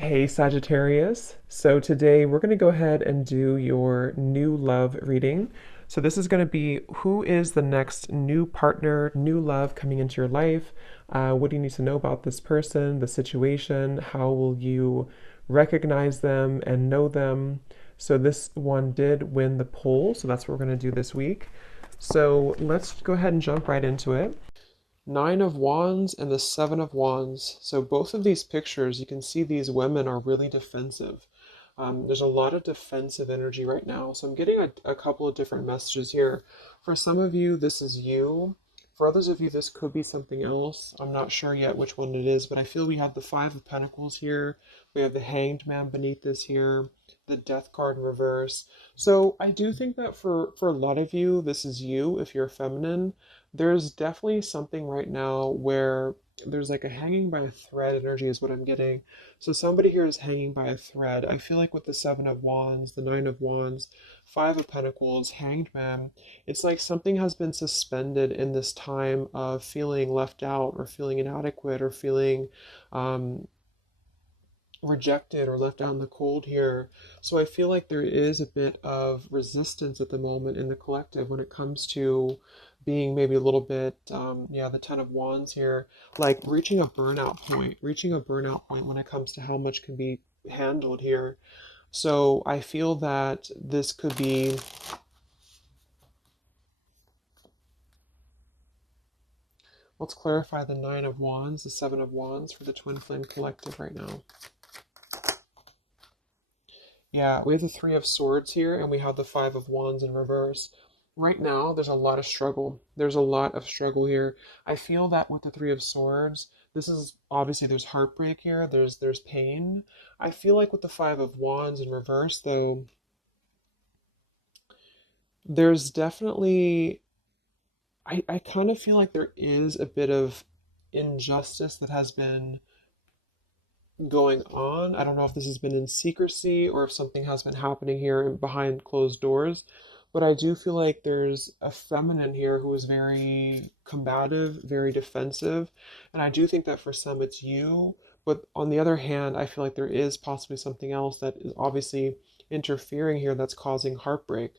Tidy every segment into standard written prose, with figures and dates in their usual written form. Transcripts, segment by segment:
Hey Sagittarius. So today we're going to go ahead and do your new love reading. So this is going to be who is the next new partner, new love coming into your life? What do you need to know about this person, the situation? How will you recognize them and know them? So this one did win the poll, so that's what we're going to do this week. So let's go ahead and jump right into it. Nine of Wands and the Seven of Wands. So both of these pictures, you can see these women are really defensive. There's a lot of defensive energy right now. So I'm getting a couple of different messages here. For some of you, this is you. For others of you, this could be something else. I'm not sure yet which one it is, but I feel we have the Five of Pentacles here. We have the Hanged Man beneath this here, the Death card in reverse. So I do think that for a lot of you, this is you if you're feminine. There's definitely something right now where there's like a hanging by a thread energy is what I'm getting. So somebody here is hanging by a thread. I feel like with the Seven of Wands, the Nine of Wands, Five of Pentacles, Hanged Man, it's like something has been suspended in this time of feeling left out or feeling inadequate or feeling um, rejected or left out in the cold here. So I feel like there is a bit of resistance at the moment in the collective when it comes to being maybe a little bit, yeah, the Ten of Wands here, like reaching a burnout point when it comes to how much can be handled here. So I feel that this could be, let's clarify the Nine of Wands, the Seven of Wands for the Twin Flame Collective right now. Yeah, we have the Three of Swords here, and we have the Five of Wands in reverse. Right now, there's a lot of struggle. There's a lot of struggle here. I feel that with the Three of Swords, this is obviously there's heartbreak here. There's pain. I feel like with the Five of Wands in reverse, though, there's definitely I kind of feel like there is a bit of injustice that has been going on. I don't know if this has been in secrecy or if something has been happening here behind closed doors, but I do feel like there's a feminine here who is very combative, very defensive, and I do think that for some it's you, but on the other hand, I feel like there is possibly something else that is obviously interfering here that's causing heartbreak.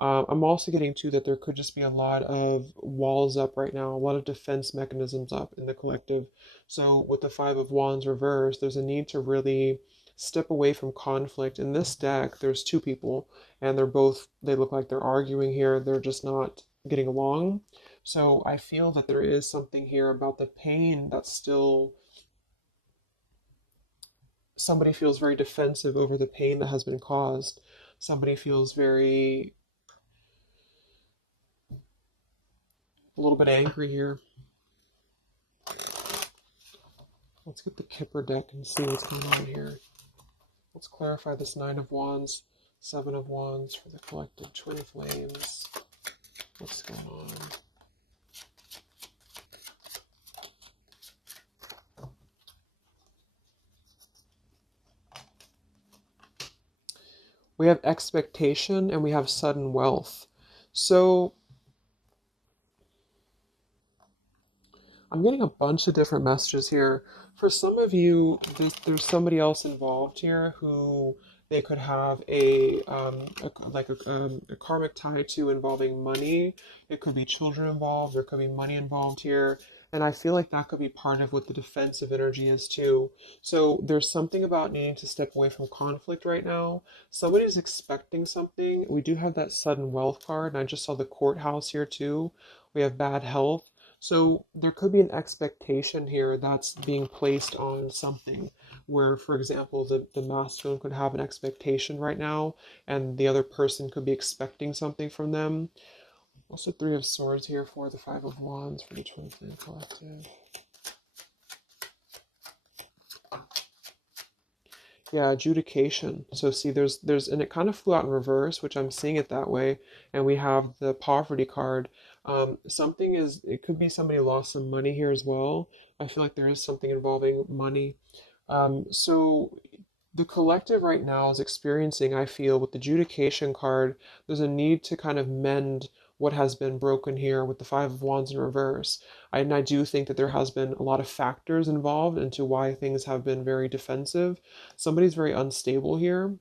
I'm also getting to that there could just be a lot of walls up right now, a lot of defense mechanisms up in the collective. So with the Five of Wands reversed, there's a need to really step away from conflict. In this deck, there's two people, and they look like they're arguing here. They're just not getting along. So I feel that there is something here about the pain that's still, somebody feels very defensive over the pain that has been caused. Somebody feels very, a little bit angry here. Let's get the Kipper deck and see what's going on here. Let's clarify this Nine of Wands, Seven of Wands for the collective Twin Flames. What's going on? We have expectation and we have sudden wealth. So I'm getting a bunch of different messages here. For some of you, there's somebody else involved here who they could have a karmic tie to involving money. It could be children involved. There could be money involved here. And I feel like that could be part of what the defensive energy is too. So there's something about needing to step away from conflict right now. Somebody's expecting something. We do have that sudden wealth card, and I just saw the courthouse here too. We have bad health. So there could be an expectation here that's being placed on something where, for example, the masculine could have an expectation right now and the other person could be expecting something from them. Also Three of Swords here for the Five of Wands for the Twin Flame Collective. Yeah, adjudication. So see, and it kind of flew out in reverse, which I'm seeing it that way. And we have the poverty card. It could be somebody lost some money here as well. I feel like there is something involving money. So the collective right now is experiencing, I feel, with the adjudication card, there's a need to kind of mend what has been broken here with the Five of Wands in reverse. And I do think that there has been a lot of factors involved into why things have been very defensive. Somebody's very unstable here.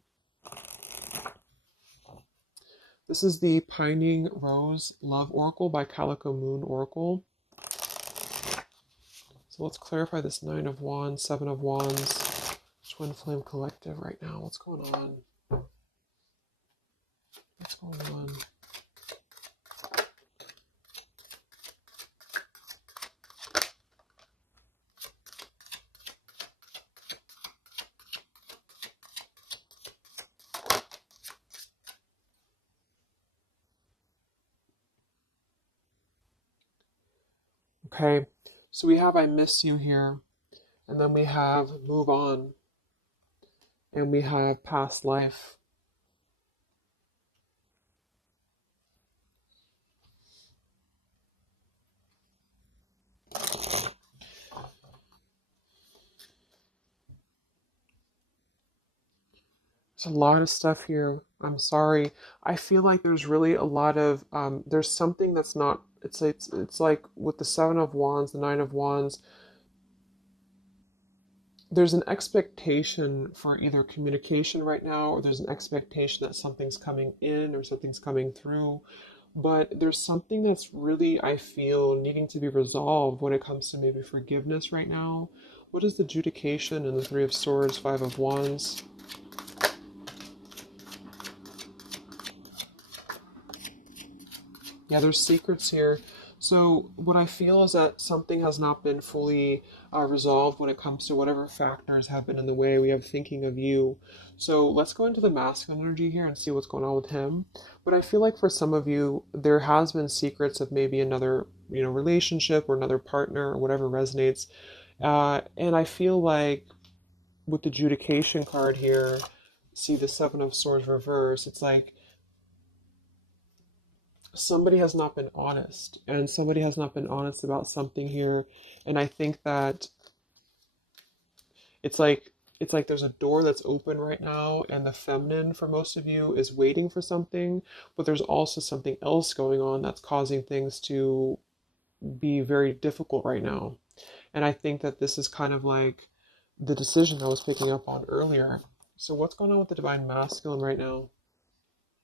This is the Pining Rose Love Oracle by Calico Moon Oracle. So let's clarify this Nine of Wands, Seven of Wands, Twin Flame Collective right now. What's going on? What's going on? Okay, so we have I miss you here, and then we have move on, and we have past life. There's a lot of stuff here. I'm sorry. I feel like there's really a lot of there's something that's not. It's like with the Seven of Wands, the Nine of Wands. There's an expectation for either communication right now, or there's an expectation that something's coming in or something's coming through. But there's something that's really, I feel, needing to be resolved when it comes to maybe forgiveness right now. What is the adjudication in the Three of Swords, Five of Wands? Yeah, there's secrets here. So what I feel is that something has not been fully resolved when it comes to whatever factors have been in the way. We have thinking of you. So let's go into the masculine energy here and see what's going on with him. But I feel like for some of you, there has been secrets of maybe another, relationship or another partner or whatever resonates. And I feel like with the adjudication card here, see the Seven of Swords reverse, it's like somebody has not been honest, and somebody has not been honest about something here. And I think that it's like there's a door that's open right now, and the feminine for most of you is waiting for something, but there's also something else going on that's causing things to be very difficult right now. And I think that this is kind of like the decision I was picking up on earlier. So what's going on with the divine masculine right now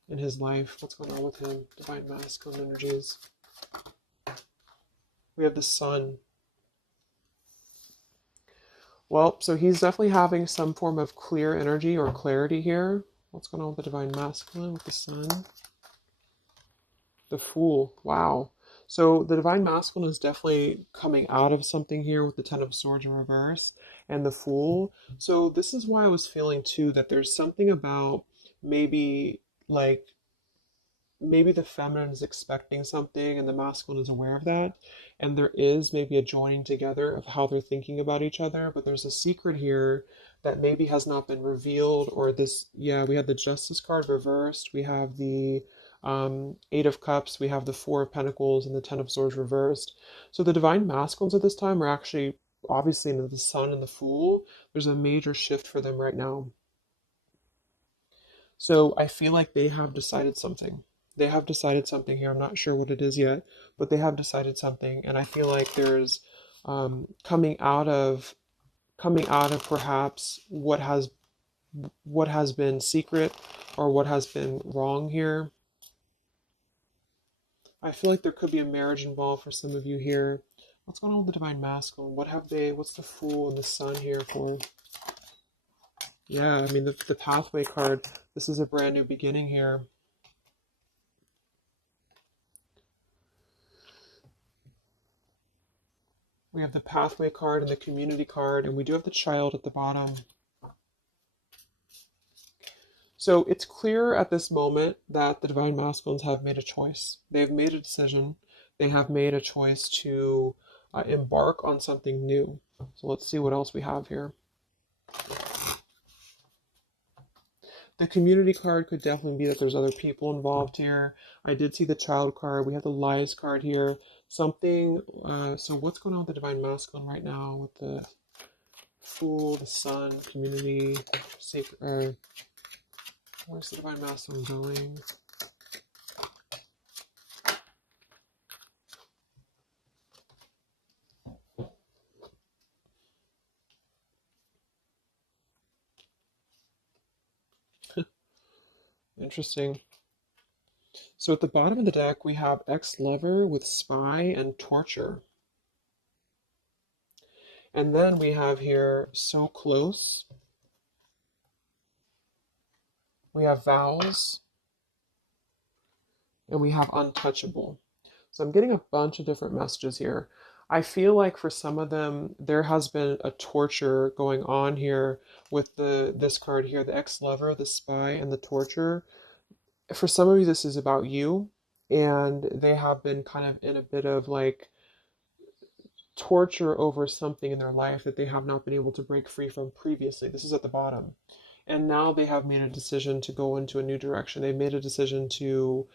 in his life? What's going on with him? Divine masculine energies. We have the sun. Well, so he's definitely having some form of clear energy or clarity here. What's going on with the divine masculine with the sun? The Fool. Wow. So the divine masculine is definitely coming out of something here with the Ten of Swords in reverse and the Fool. So this is why I was feeling too that there's something about maybe like maybe the feminine is expecting something and the masculine is aware of that, and there is maybe a joining together of how they're thinking about each other, but there's a secret here that maybe has not been revealed. Or this, yeah, we have the Justice card reversed, we have the Eight of Cups, we have the Four of Pentacles, and the Ten of Swords reversed. So the divine masculines at this time are actually obviously into the Sun and the Fool. There's a major shift for them right now. So I feel like they have decided something. They have decided something here. I'm not sure what it is yet, but they have decided something, and I feel like there's coming out of perhaps what has been secret or what has been wrong here. I feel like there could be a marriage involved for some of you here. What's going on with the divine masculine? What's the Fool and the Sun here for? Yeah, I mean, the pathway card, this is a brand new beginning here. We have the pathway card and the community card, and we do have the Child at the bottom. So it's clear at this moment that the divine masculines have made a choice. They've made a decision. They have made a choice to embark on something new. So let's see what else we have here. The community card could definitely be that there's other people involved here. I did see the Child card. We have the Lies card here. Something, so what's going on with the divine masculine right now with the Fool, the Sun, community, sacred, where's the divine masculine going? Interesting. So at the bottom of the deck, we have ex-lover with spy and torture. And then we have here so close. We have vows, and we have untouchable. So I'm getting a bunch of different messages here. I feel like for some of them, there has been a torture going on here with this card here, the ex-lover, the spy, and the torture. For some of you, this is about you, and they have been kind of in a bit of like torture over something in their life that they have not been able to break free from previously. This is at the bottom. And now they have made a decision to go into a new direction. They've made a decision to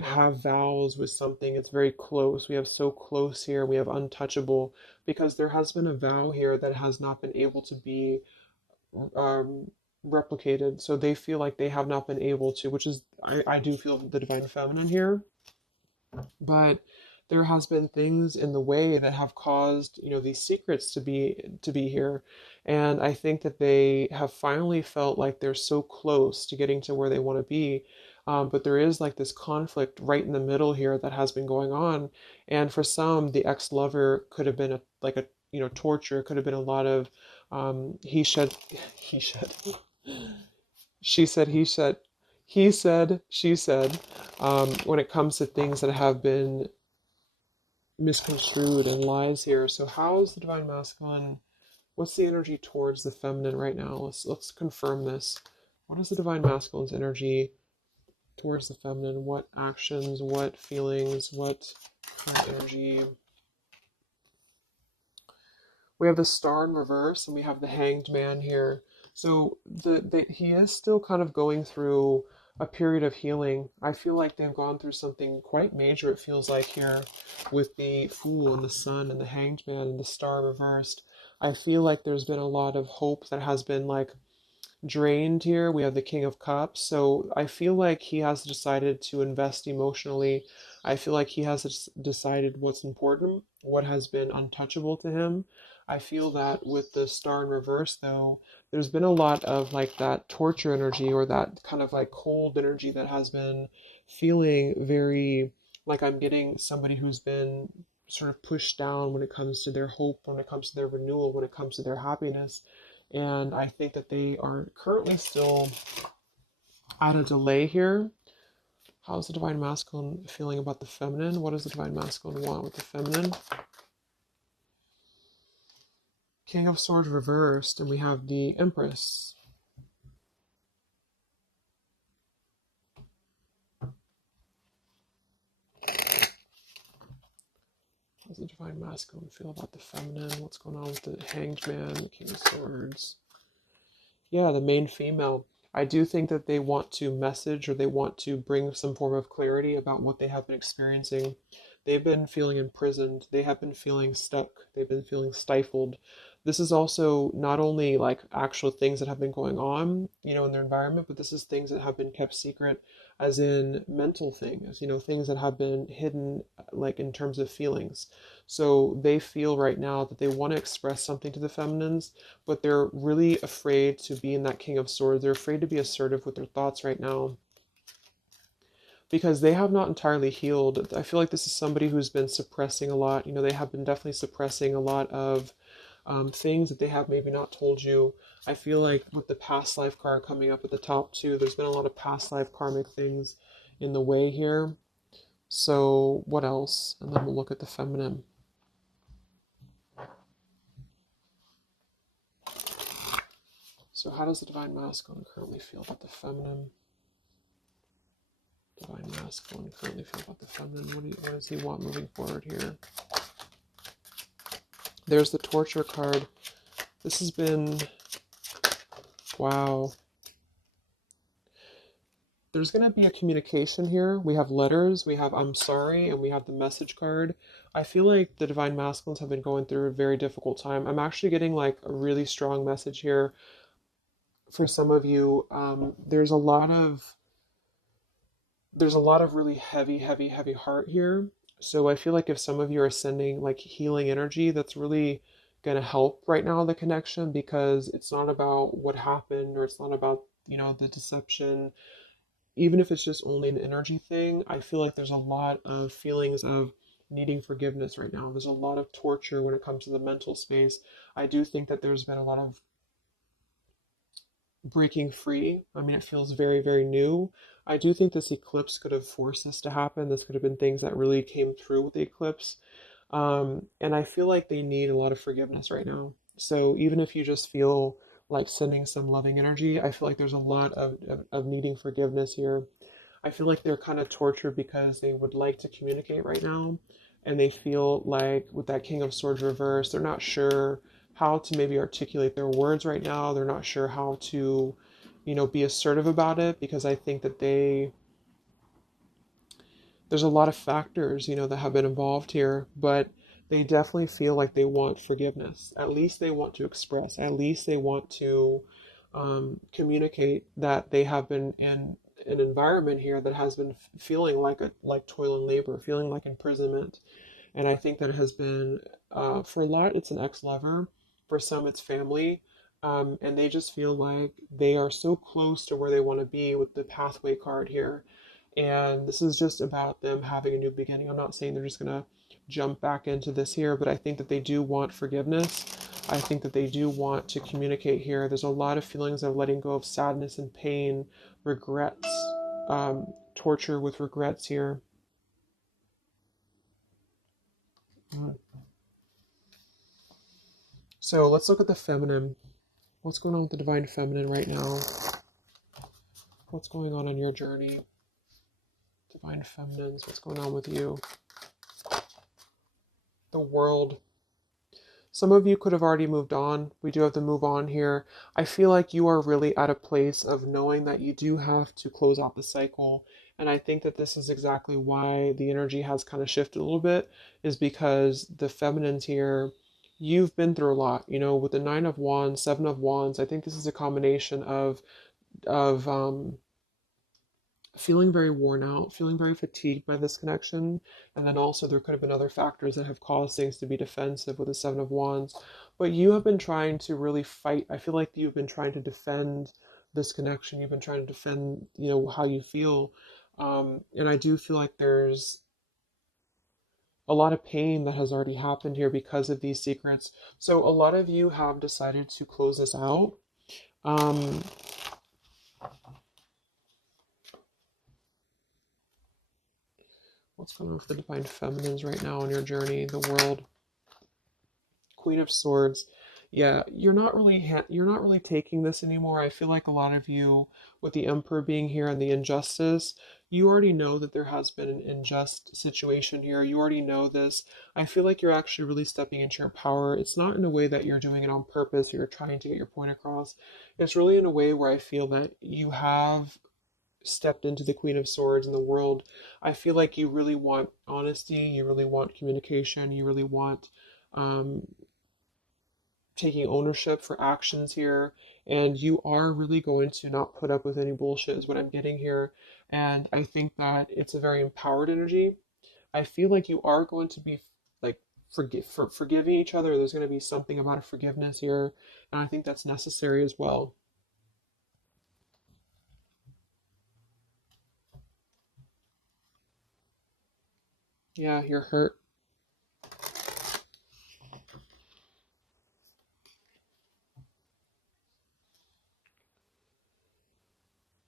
have vows with something. It's very close. We have so close here. We have untouchable because there has been a vow here that has not been able to be um, replicated. So they feel like they have not been able to, which is, I do feel the divine feminine here, but there has been things in the way that have caused these secrets to be here, and I think that they have finally felt like they're so close to getting to where they want to be, but there is like this conflict right in the middle here that has been going on, and for some the ex-lover could have been a torture, could have been a lot of he said he said she said he said she said, when it comes to things that have been misconstrued and lies here. So how is the divine masculine? What's the energy towards the feminine right now? Let's confirm this. What is the divine masculine's energy towards the feminine? What actions, what feelings, what current energy? We have the star in reverse and we have the hanged man here. So he is still kind of going through a period of healing. I feel like they've gone through something quite major, it feels like here, with the fool and the sun and the hanged man and the star reversed. I feel like there's been a lot of hope that has been like drained here. We have the King of Cups. So I feel like he has decided to invest emotionally. I feel like he has decided what's important, what has been untouchable to him. I feel that with the star in reverse, though, there's been a lot of like that torture energy or that kind of like cold energy that has been feeling very like I'm getting somebody who's been sort of pushed down when it comes to their hope, when it comes to their renewal, when it comes to their happiness. And I think that they are currently still at a delay here. How's the divine masculine feeling about the feminine? What does the divine masculine want with the feminine? King of Swords reversed, and we have the Empress. How does the divine masculine feel about the feminine? What's going on with the Hanged Man, the King of Swords? Yeah, the main female. I do think that they want to message or they want to bring some form of clarity about what they have been experiencing. They've been feeling imprisoned. They have been feeling stuck. They've been feeling stifled. This is also not only like actual things that have been going on, in their environment, but this is things that have been kept secret, as in mental things, things that have been hidden, like in terms of feelings. So they feel right now that they want to express something to the feminines, but they're really afraid to be in that King of Swords. They're afraid to be assertive with their thoughts right now because they have not entirely healed. I feel like this is somebody who's been suppressing a lot. They have been definitely suppressing a lot of things that they have maybe not told you. I feel like with the past life card coming up at the top too, there's been a lot of past life karmic things in the way here. So what else? And then we'll look at the feminine. So how does the divine masculine currently feel about the feminine? Divine masculine currently feel about the feminine? What does he want moving forward here? There's the torture card. This has been, wow. There's going to be a communication here. We have letters, we have I'm sorry, and we have the message card. I feel like the divine masculines have been going through a very difficult time. I'm actually getting like a really strong message here for some of you. There's a lot of really heavy, heavy, heavy heart here. So I feel like if some of you are sending like healing energy, that's really going to help right now the connection, because it's not about what happened, or it's not about, the deception. even if it's just only an energy thing, I feel like there's a lot of feelings of needing forgiveness right now. There's a lot of torture when it comes to the mental space. I do think that there's been a lot of breaking free. I mean, it feels very, very new. I do think this eclipse could have forced this to happen. This could have been things that really came through with the eclipse. And I feel like they need a lot of forgiveness right now. So even if you just feel like sending some loving energy, I feel like there's a lot of needing forgiveness here. I feel like they're kind of tortured because they would like to communicate right now. And they feel like with that King of Swords reverse, they're not sure how to maybe articulate their words right now. They're not sure how to, be assertive about it because I think that there's a lot of factors, that have been involved here, but they definitely feel like they want forgiveness. At least they want to express, at least they want to communicate that they have been in an environment here that has been feeling like toil and labor, feeling like imprisonment. And I think that it has been, for a lot, it's an ex-lover. For some, it's family. And they just feel like they are so close to where they want to be with the pathway card here. And this is just about them having a new beginning. I'm not saying they're just going to jump back into this here, but I think that they do want forgiveness. I think that they do want to communicate here. There's a lot of feelings of letting go of sadness and pain, regrets, torture with regrets here. Mm. So let's look at the feminine. What's going on with the divine feminine right now? What's going on your journey? Divine feminines, what's going on with you? The world. Some of you could have already moved on. We do have to move on here. I feel like you are really at a place of knowing that you do have to close out the cycle. And I think that this is exactly why the energy has kind of shifted a little bit, is because the feminines here, you've been through a lot, with the Nine of Wands, Seven of Wands. I think this is a combination of feeling very worn out, feeling very fatigued by this connection. And then also there could have been other factors that have caused things to be defensive with the Seven of Wands. But you have been trying to really fight. I feel like you've been trying to defend this connection. You've been trying to defend, how you feel. And I do feel like there's a lot of pain that has already happened here because of these secrets. So a lot of you have decided to close this out. Um, what's going on with the divine feminines right now on your journey? The world. Queen of Swords. Yeah, you're not really taking this anymore. I feel like a lot of you, with the Emperor being here and the injustice, you already know that there has been an unjust situation here. You already know this. I feel like you're actually really stepping into your power. It's not in a way that you're doing it on purpose or you're trying to get your point across. It's really in a way where I feel that you have stepped into the Queen of Swords in the world. I feel like you really want honesty, you really want communication, you really want um, taking ownership for actions here, and you are really going to not put up with any bullshit is what I'm getting here. And I think that it's a very empowered energy. I feel like you are going to be like forgiving each other. There's going to be something about a forgiveness here, and I think that's necessary as well. Yeah, you're hurt.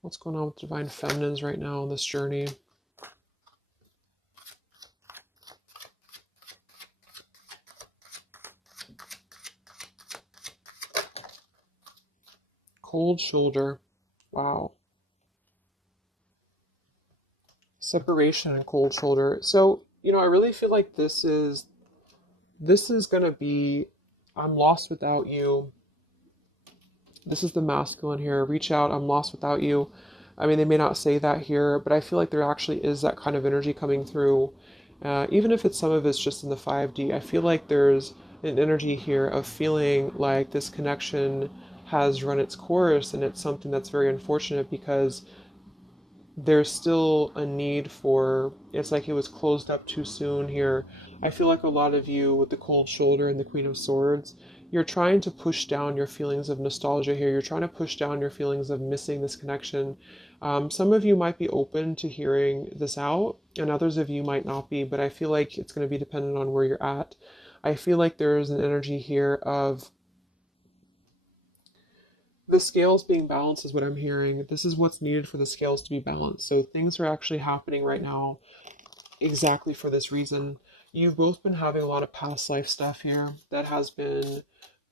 What's going on with divine feminines right now on this journey? Cold shoulder. Wow. Separation and cold shoulder. So, I really feel like this is gonna be, I'm lost without you. This is the masculine here. Reach out, I'm lost without you. I mean, they may not say that here, but I feel like there actually is that kind of energy coming through. Even if some of it's just in the 5D, I feel like there's an energy here of feeling like this connection has run its course, and it's something that's very unfortunate because there's still a need for, it's like it was closed up too soon here. I feel like a lot of you with the cold shoulder and the Queen of Swords, you're trying to push down your feelings of nostalgia here. You're trying to push down your feelings of missing this connection. Some of you might be open to hearing this out, and others of you might not be, but I feel like it's going to be dependent on where you're at. I feel like there is an energy here of the scales being balanced, is what I'm hearing. This is what's needed for the scales to be balanced. So things are actually happening right now exactly for this reason. You've both been having a lot of past life stuff here that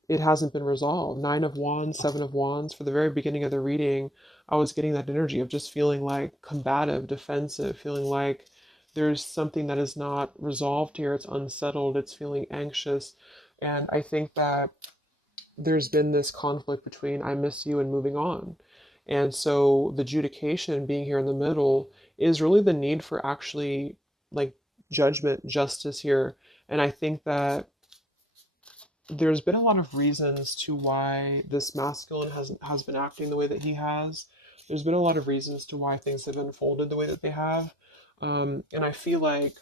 it hasn't been resolved. Nine of Wands, Seven of Wands. For the very beginning of the reading, I was getting that energy of just feeling like combative, defensive, feeling like there's something that is not resolved here. It's unsettled. It's feeling anxious. And I think that there's been this conflict between I miss you and moving on. And so the adjudication being here in the middle is really the need for actually like judgment, justice here. And I think that there's been a lot of reasons to why this masculine has been acting the way that he has. There's been a lot of reasons to why things have unfolded the way that they have. And I feel like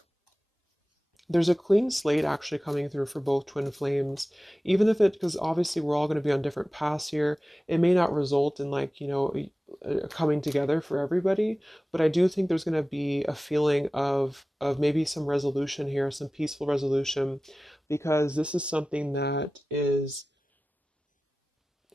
there's a clean slate actually coming through for both twin flames, even if it, because obviously we're all going to be on different paths here. It may not result in like, a coming together for everybody, but I do think there's going to be a feeling of maybe some resolution here, some peaceful resolution, because this is something that is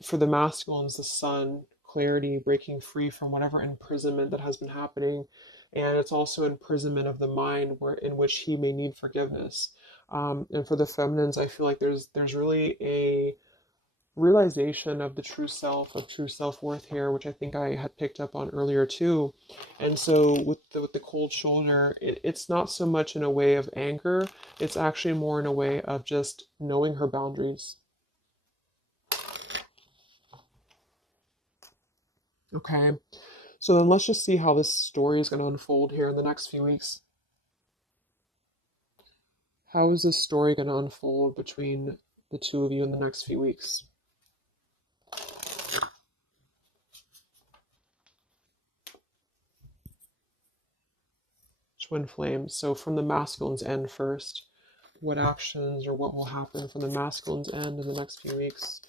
for the masculines, the sun, clarity, breaking free from whatever imprisonment that has been happening. And it's also imprisonment of the mind in which he may need forgiveness. And for the feminines, I feel like there's really a realization of the true self, of true self-worth here, which I think I had picked up on earlier too. And so with the cold shoulder, it's not so much in a way of anger, it's actually more in a way of just knowing her boundaries. Okay. So then let's just see how this story is going to unfold here in the next few weeks. How is this story going to unfold between the two of you in the next few weeks? Twin flames. So from the masculine's end first, what actions or what will happen from the masculine's end in the next few weeks?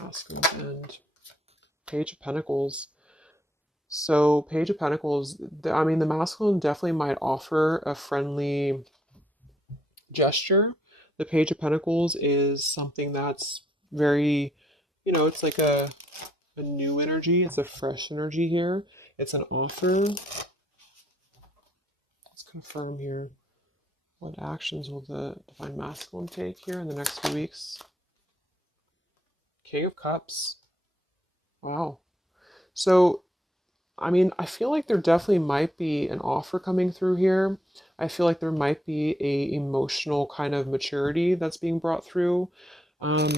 Masculine's end. Page of Pentacles. So Page of Pentacles, I mean, the masculine definitely might offer a friendly gesture. The Page of Pentacles is something that's very, it's like a new energy. It's a fresh energy here. It's an offer. Let's confirm here. What actions will the Divine Masculine take here in the next few weeks? King of Cups. Wow. So I mean, I feel like there definitely might be an offer coming through here. I feel like there might be a emotional kind of maturity that's being brought through. Um,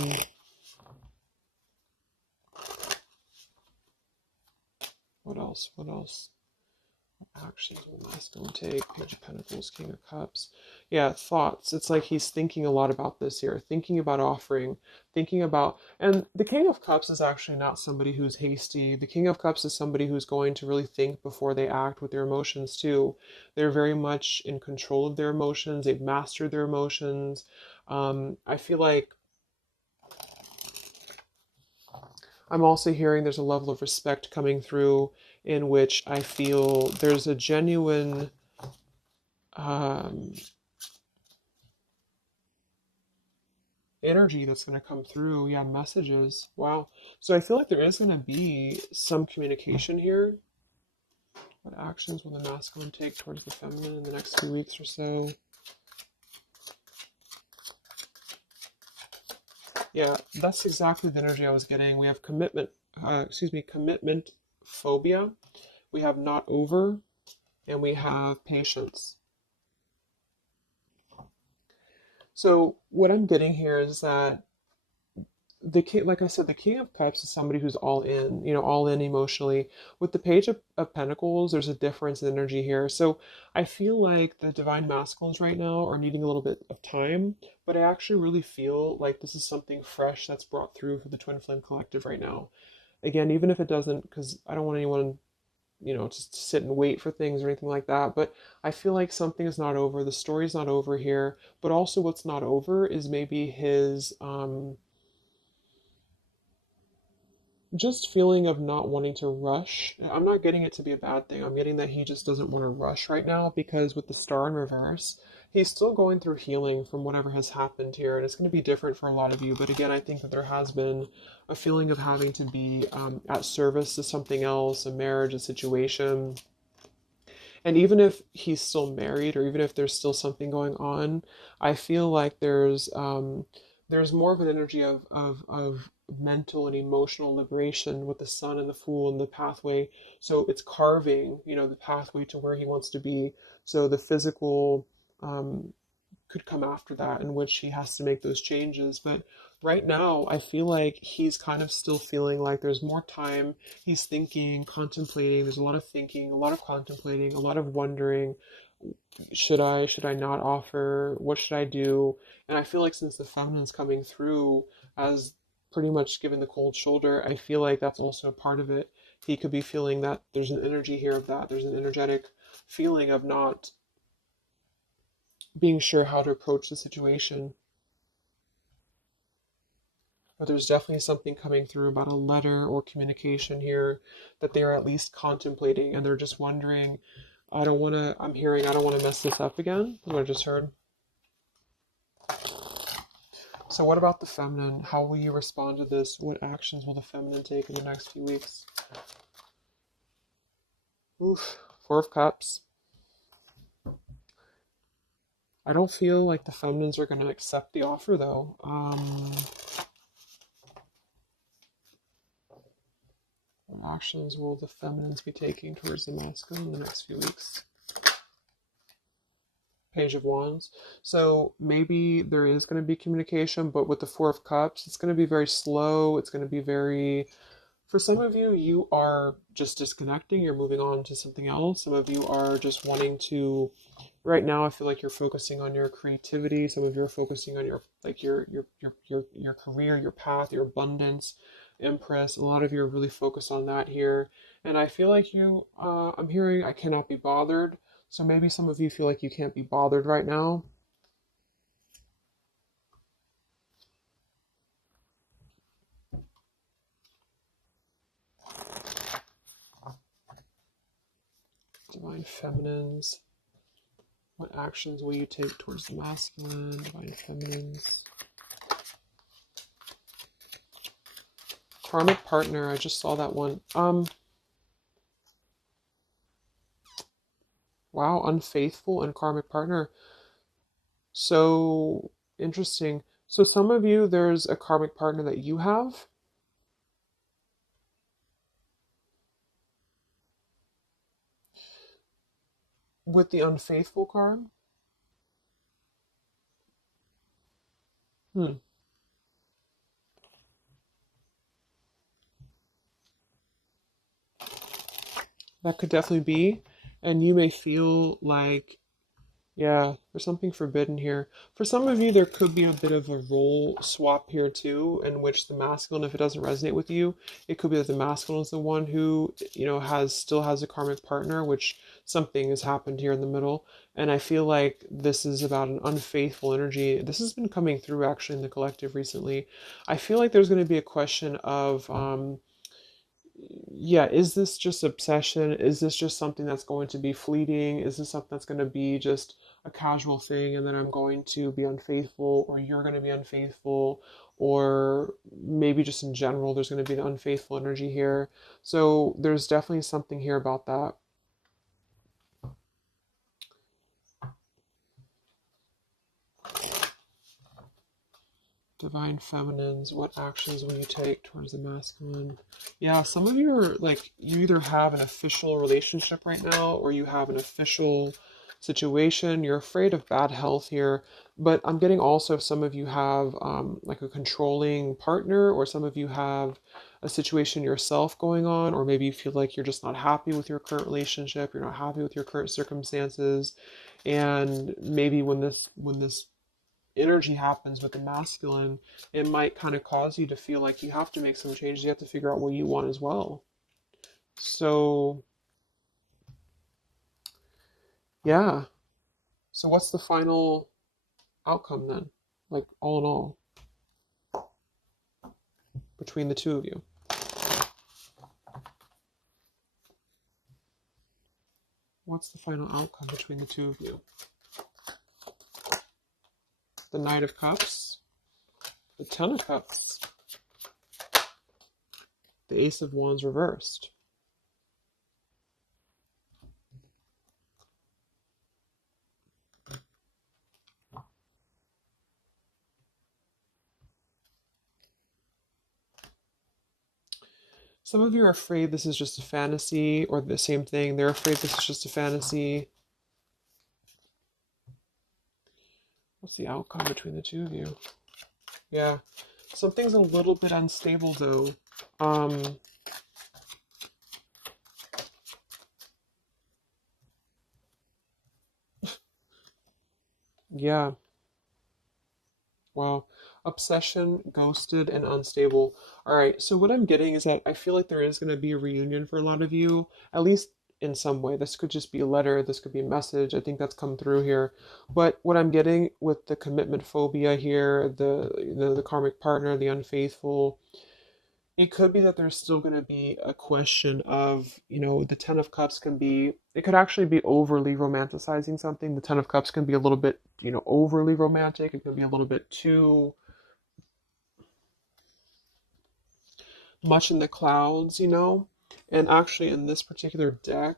what else? What else? Actions will masculine take? Page of Pentacles, King of Cups. Yeah, thoughts. It's like he's thinking a lot about this here, thinking about offering, thinking about, and the King of Cups is actually not somebody who's hasty. The King of Cups is somebody who's going to really think before they act with their emotions too. They're very much in control of their emotions. They've mastered their emotions. I feel like I'm also hearing there's a level of respect coming through in which I feel there's a genuine energy that's going to come through. Yeah, messages. Wow. So I feel like there is going to be some communication here. What actions will the masculine take towards the feminine in the next few weeks or so? Yeah, that's exactly the energy I was getting. We have commitment, commitment phobia. We have not over, and we have patience. So what I'm getting here is that the king, like I said, the King of Cups is somebody who's all in, all in emotionally. With the Page of Pentacles, there's a difference in energy here. So I feel like the Divine Masculines right now are needing a little bit of time, but I actually really feel like this is something fresh that's brought through for the Twin Flame Collective right now. Again, even if it doesn't, because I don't want anyone just sit and wait for things or anything like that. But I feel like something is not over. The story's not over here. But also, what's not over is maybe his just feeling of not wanting to rush. I'm not getting it to be a bad thing. I'm getting that he just doesn't want to rush right now because with the star in reverse, he's still going through healing from whatever has happened here. And it's going to be different for a lot of you. But again, I think that there has been a feeling of having to be at service to something else, a marriage, a situation. And even if he's still married or even if there's still something going on, I feel like there's more of an energy of mental and emotional liberation with the sun and the fool and the pathway. So it's carving, the pathway to where he wants to be. So the physical um, could come after that, in which he has to make those changes. But right now, I feel like he's kind of still feeling like there's more time. He's thinking, contemplating. There's a lot of thinking, a lot of contemplating, a lot of wondering. Should I not offer? What should I do? And I feel like since the feminine's coming through as pretty much given the cold shoulder, I feel like that's also a part of it. He could be feeling that there's an energy here of that. There's an energetic feeling of not being sure how to approach the situation. But there's definitely something coming through about a letter or communication here that they're at least contemplating and they're just wondering, I don't want to mess this up again. What I just heard. So what about the feminine? How will you respond to this? What actions will the feminine take in the next few weeks? Oof, Four of Cups. I don't feel like the feminines are going to accept the offer though. What actions will the feminines be taking towards the masculine in the next few weeks? Page of Wands. So maybe there is going to be communication, but with the Four of Cups, it's going to be very slow. It's going to be very, for some of you, you are just disconnecting. You're moving on to something else. Some of you are just wanting to, right now, I feel like you're focusing on your creativity. Some of you are focusing on your career, your path, your abundance, Empress. A lot of you are really focused on that here. And I feel like I'm hearing I cannot be bothered. So maybe some of you feel like you can't be bothered right now. Divine Feminines. What actions will you take towards the masculine? Divine Feminines. Karmic partner. I just saw that one. Wow, unfaithful and karmic partner. So interesting. So some of you, there's a karmic partner that you have. With the unfaithful card. Hmm. That could definitely be. And you may feel like, yeah, there's something forbidden here. For some of you, there could be a bit of a role swap here too, in which the masculine, if it doesn't resonate with you, it could be that the masculine is the one who, still has a karmic partner, which something has happened here in the middle. And I feel like this is about an unfaithful energy. This has been coming through actually in the collective recently. I feel like there's going to be a question of, yeah, is this just obsession? Is this just something that's going to be fleeting? Is this something that's going to be just a casual thing and then I'm going to be unfaithful or you're going to be unfaithful or maybe just in general there's going to be an unfaithful energy here. So there's definitely something here about that. Divine Feminines, what actions will you take towards the masculine? Yeah, some of you are like, you either have an official relationship right now or you have an official situation. You're afraid of bad health here, but I'm getting also some of you have like a controlling partner or some of you have a situation yourself going on, or maybe you feel like you're just not happy with your current relationship, you're not happy with your current circumstances, and maybe when this energy happens with the masculine, it might kind of cause you to feel like you have to make some changes. You have to figure out what you want as well. So Yeah. So what's the final outcome then? Like all in all, between the two of you. What's the final outcome between the two of you? The Knight of Cups, the Ten of Cups, the Ace of Wands reversed. Some of you are afraid this is just a fantasy, or the same thing. They're afraid this is just a fantasy. What's the outcome between the two of you? Yeah. Something's a little bit unstable though. Um, yeah. Wow. Obsession, ghosted, and unstable. All right. So what I'm getting is that I feel like there is going to be a reunion for a lot of you, at least in some way. This could just be a letter. This could be a message. I think that's come through here. But what I'm getting with the commitment phobia here, the karmic partner, the unfaithful, it could be that there's still going to be a question of, the Ten of Cups can be, it could actually be overly romanticizing something. The Ten of Cups can be a little bit, overly romantic. It can be a little bit too much in the clouds. And actually, in this particular deck,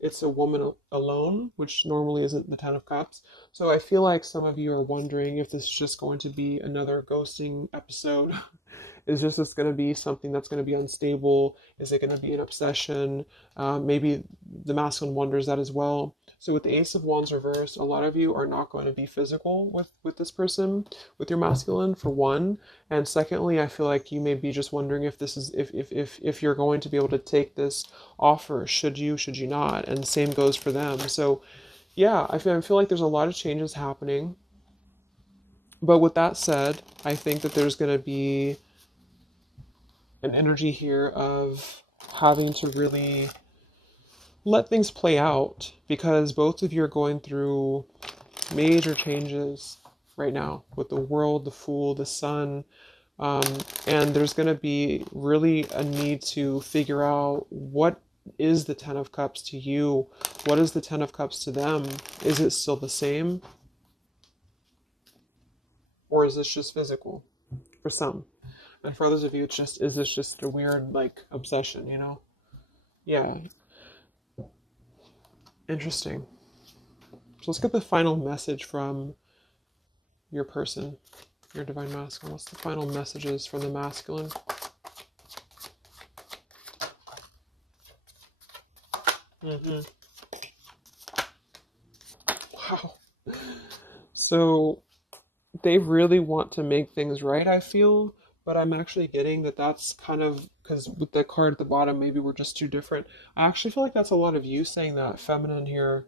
it's a woman alone, which normally isn't the Ten of Cups. So I feel like some of you are wondering if this is just going to be another ghosting episode. Is just this going to be something that's going to be unstable? Is it going to be an obsession? Maybe the masculine wonders that as well. So with the Ace of Wands reversed, a lot of you are not going to be physical with this person, with your masculine, for one. And secondly, I feel like you may be just wondering if this is if you're going to be able to take this offer. Should you not? And same goes for them. So yeah, I feel like there's a lot of changes happening. But with that said, I think that there's going to be an energy here of having to really let things play out, because both of you are going through major changes right now with the world, the Fool, the Sun. Um, and there's going to be really a need to figure out what is the Ten of Cups to you? What is the Ten of Cups to them? Is it still the same? Or is this just physical for some? And for others of you, is this just a weird, like, obsession? Yeah, interesting. So let's get the final message from your person, your divine masculine. What's the final messages from the masculine? Mm-hmm. Wow. So they really want to make things right, I feel, but I'm actually getting that that's kind of, because with the card at the bottom, maybe we're just too different. I actually feel like that's a lot of you saying that, feminine here.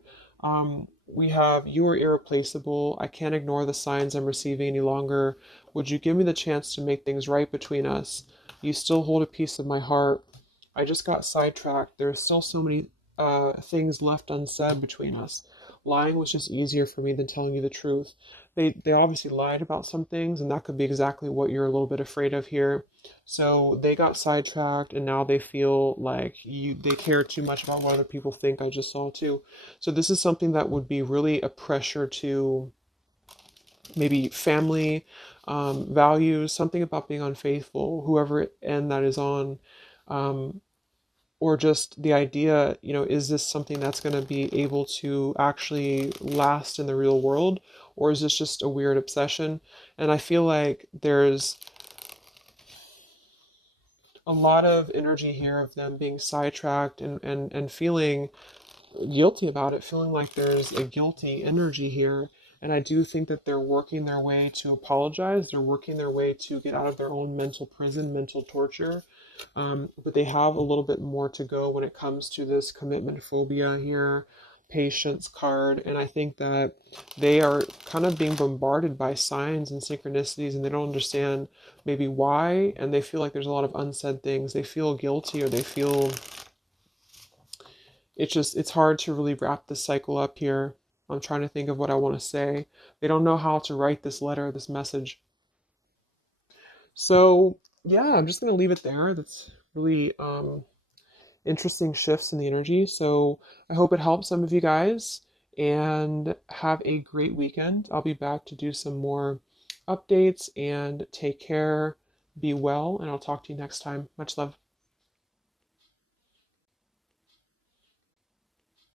We have, you are irreplaceable. I can't ignore the signs I'm receiving any longer. Would you give me the chance to make things right between us? You still hold a piece of my heart. I just got sidetracked. There are still so many things left unsaid between us. Lying was just easier for me than telling you the truth. They obviously lied about some things, and that could be exactly what you're a little bit afraid of here. So they got sidetracked, and now they feel like they care too much about what other people think. I just saw too. So this is something that would be really a pressure to maybe family, values, something about being unfaithful, whoever end that is on. Um, or just the idea, is this something that's going to be able to actually last in the real world, or is this just a weird obsession? And I feel like there's a lot of energy here of them being sidetracked and feeling guilty about it, feeling like there's a guilty energy here. And I do think that they're working their way to apologize. They're working their way to get out of their own mental prison, mental torture. But they have a little bit more to go when it comes to this commitment phobia here, patience card. And I think that they are kind of being bombarded by signs and synchronicities, and they don't understand maybe why. And they feel like there's a lot of unsaid things. They feel guilty, or they feel it's hard to really wrap this cycle up here. I'm trying to think of what I want to say. They don't know how to write this letter, this message. So yeah, I'm just gonna leave it there. That's really interesting shifts in the energy. So I hope it helps some of you guys and have a great weekend. I'll be back to do some more updates and take care. Be well, and I'll talk to you next time. Much love.